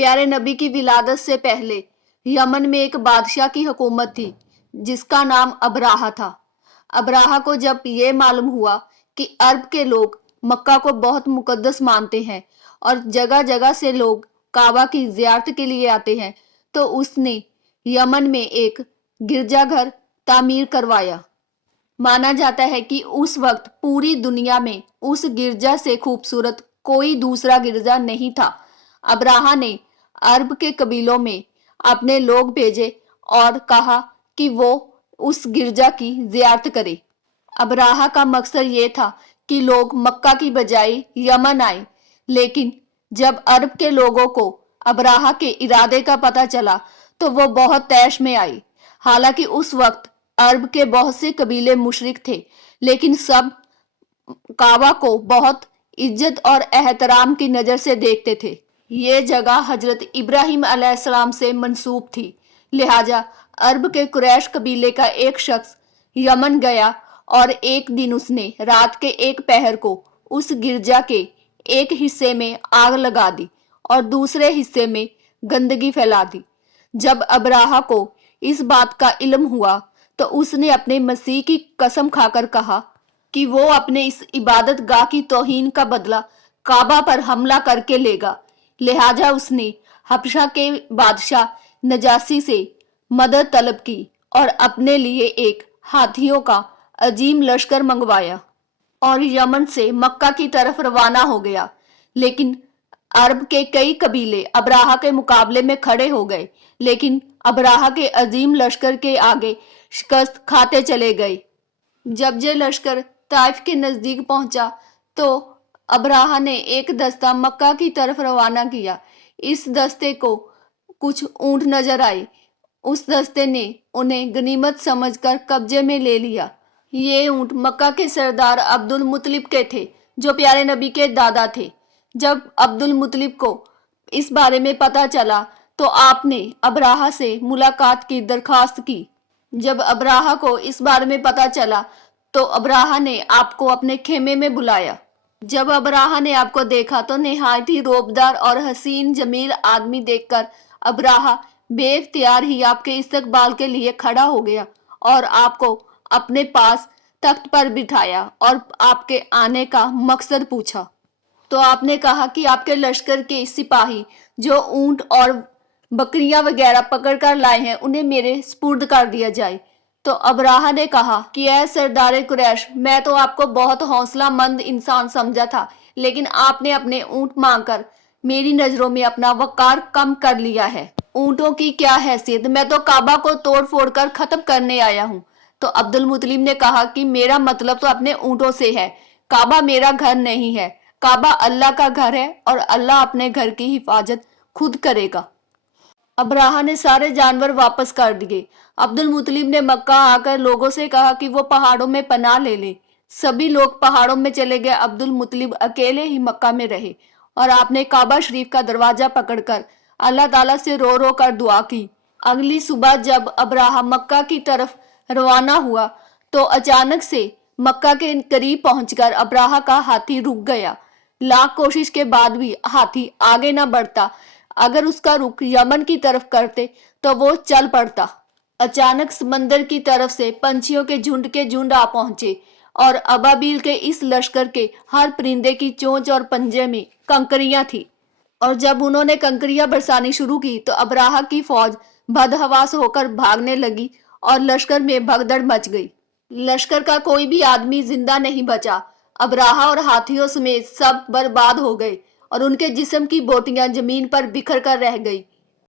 प्यारे नबी की विलादत से पहले यमन में एक बादशाह की हुकूमत थी जिसका नाम अबराहा था। अबराहा को जब ये मालूम हुआ कि अरब के लोग मक्का को बहुत मुकद्दस मानते हैं और जगह जगह से लोग काबा की ज़ियारत के लिए आते हैं, तो उसने यमन में एक गिरजाघर तामीर करवाया। माना जाता है कि उस वक्त पूरी दुनिया में उस गिरजा से खूबसूरत कोई दूसरा गिरजा नहीं था। अबराहा ने अरब के कबीलों में अपने लोग भेजे और कहा कि वो उस गिरजा की जियारत करे। अबराहा का मकसद ये था कि लोग मक्का की बजाय यमन आए, लेकिन जब अरब के लोगों को अबराहा के इरादे का पता चला तो वो बहुत तैश में आई। हालांकि उस वक्त अरब के बहुत से कबीले मुशरिक थे, लेकिन सब काबा को बहुत इज्जत और एहतराम की नज़र से देखते थे। ये जगह हजरत इब्राहिम अलैहिस्सलाम से मंसूब थी, लिहाजा अरब के कुरैश कबीले का एक शख्स यमन गया और एक दिन उसने रात के एक पहर को उस गिरजा के एक हिस्से में आग लगा दी और दूसरे हिस्से में गंदगी फैला दी। जब अबराहा को इस बात का इल्म हुआ तो उसने अपने मसीह की कसम खाकर कहा कि वो अपने इस इबादत गाह की तौहीन का बदला काबा पर हमला करके लेगा। लिहाजा उसने हबशा के बादशाह नजासी से मदद तलब की और अपने लिए एक हाथियों का अजीम लश्कर मंगवाया और यमन से मक्का की तरफ रवाना हो गया। लेकिन अरब के कई कबीले अबराहा के मुकाबले में खड़े हो गए, लेकिन अबराहा के अजीम लश्कर के आगे शिकस्त खाते चले गए। जब ये लश्कर ताइफ के नज़दीक पहुंचा तो अबराहा ने एक दस्ता मक्का की तरफ रवाना किया। इस दस्ते को कुछ ऊंट नजर आए। उस दस्ते ने उन्हें गनीमत समझकर कब्जे में ले लिया। ये ऊंट मक्का के सरदार अब्दुल मुतलिब के थे, जो प्यारे नबी के दादा थे। जब अब्दुल मुतलिब को इस बारे में पता चला तो आपने अबराहा से मुलाकात की दरखास्त की। जब अबराहा को इस बारे में पता चला तो अबराहा ने आपको अपने खेमे में बुलाया। जब अबराहा ने आपको देखा तो निहायत ही रोबदार और हसीन जमील आदमी देखकर अबराहा बेइख्तियार ही आपके इस्तकबाल के लिए खड़ा हो गया और आपको अपने पास तख्त पर बिठाया और आपके आने का मकसद पूछा। तो आपने कहा कि आपके लश्कर के सिपाही जो ऊंट और बकरियां वगैरह पकड़ कर लाए हैं उन्हें मेरे स्पुर्द कर दिया जाए। तो अबराहा ने कहा कि ऐ सरदार कुरैश, मैं तो आपको बहुत हौसला मंद इंसान समझा था, लेकिन आपने अपने ऊंट मांगकर मेरी नजरों में अपना वकार कम कर लिया है। ऊंटों की क्या हैसियत, मैं तो काबा को तोड़ फोड़ कर खत्म करने आया हूँ। तो अब्दुल मुतलिब ने कहा कि मेरा मतलब तो अपने ऊंटों से है, काबा मेरा घर नहीं है। काबा अल्लाह का घर है और अल्लाह अपने घर की हिफाजत खुद करेगा। अबराहा ने सारे जानवर वापस कर दिए। अब्दुल मुतलिब ने मक्का आकर लोगों से कहा कि वो पहाड़ों में पनाह ले लें। सभी लोग पहाड़ों में चले गए। अब्दुल मुतलिब अकेले ही मक्का में रहे और आपने काबा शरीफ का दरवाजा पकड़कर अल्लाह ताला से रो रो कर दुआ की। अगली सुबह जब अबराहा मक्का की तरफ रवाना हुआ तो अचानक से मक्का के करीब पहुंचकर अबराहा का हाथी रुक गया। लाख कोशिश के बाद भी हाथी आगे न बढ़ता। अगर उसका रुख यमन की तरफ करते तो वो चल पड़ता। अचानक समंदर की तरफ से पंछियों के झुंड आ पहुंचे और अबाबील के इस लश्कर के हर परिंदे की चोंच और पंजे में कंकरियां थी। और जब उन्होंने कंकरियां बरसानी शुरू की तो अबराहा की फौज बदहवास होकर भागने लगी और लश्कर में भगदड़ मच गई। लश्कर का कोई भी आदमी जिंदा नहीं बचा। अबराहा और हाथियों समेत सब बर्बाद हो गए और उनके जिस्म की बोटियां जमीन पर बिखर कर रह गई।